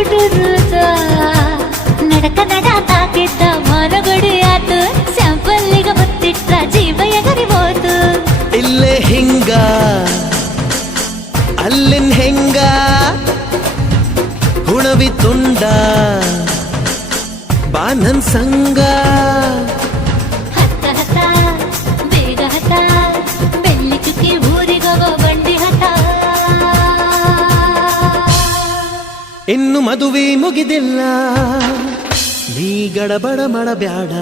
ಕುಟುರುತ ನಡಕ ನಡ ತಾಕಿದ್ದ ಮಾನಗಡಿ ಆತು ಸ್ಯಾಂಪಲ್ಲಿಗ ಮುತ್ತಿಟ್ಟ ಜೀವ ಎಗರಿಬೋದು ಇಲ್ಲೇ ಹಿಂಗ ಅಲ್ಲಿನ್ ಹೆಂಗ ಹುಣವಿ ತುಂಡ ಬಾ ನನ್ ಸಂಗ ಹತ್ತ ಹತ್ತ ಬೇಗ ಹತ್ತ ಬೆಳ್ಳಿ ಚುಕ್ಕಿ ಊರಿಗವ ಬಂಡಿ ಹತ್ತ ಇನ್ನು ಮದುವೆ ಮುಗಿದಿಲ್ಲ ನೀ ಗಡಬಡ ಮಾಡಬ್ಯಾಡ